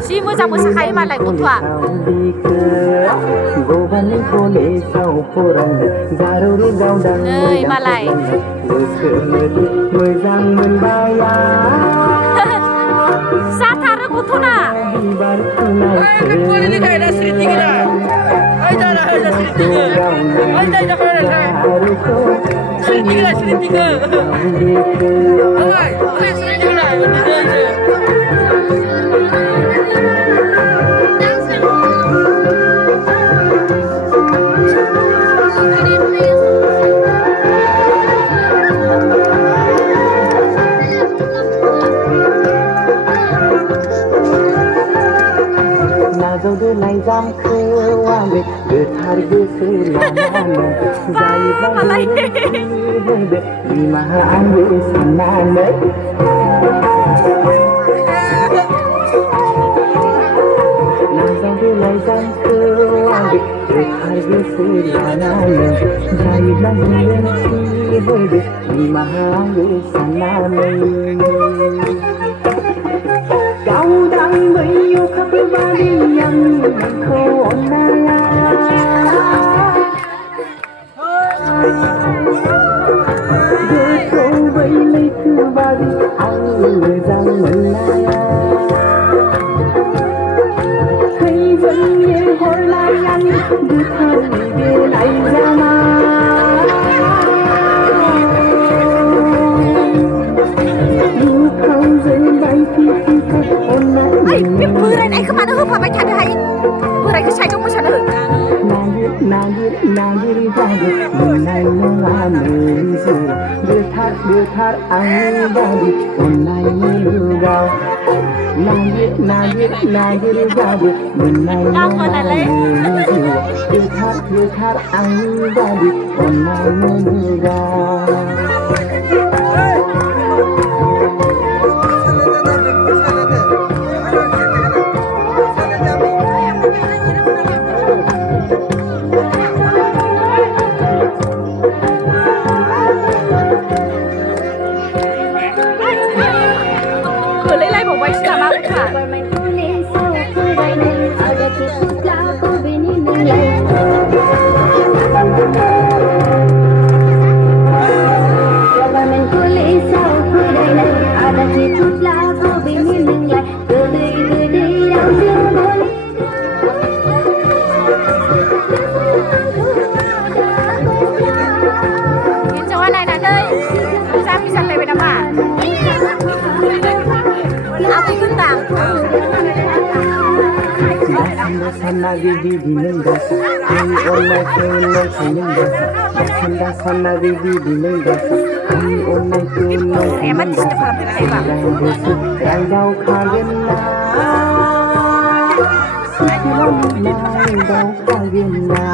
Si moja mosakai malai mutua. Nơi malai. Satara kutuna. Lai jam khawang gothar goso lanane Malai. Lima angge sanane Nazang lai jam khawang gothar goso lanane Lima angge sanane Kau đang với yêu khắp ba đi yang khổ na Đưa khổ với lấy thứ ba đi anh rằng mình na Thấy vẫn yêu hồi lại anh đưa thân về lại ra mà Yêu không dễ bay khi Ay, berai naik kemana hu papa cari hai. Berai ke saya cuma sana. Nagir jagir Munai mengamisi Berthar angbadi Unai melugau Nagir jagir Munai mengamisi Berthar angbadi Unai melugau Sana bibi dinendasa, kami online kuno senendasa. Sana bibi dinendasa, kami online kuno senendasa. Randau kagena, sikiran randau kagena.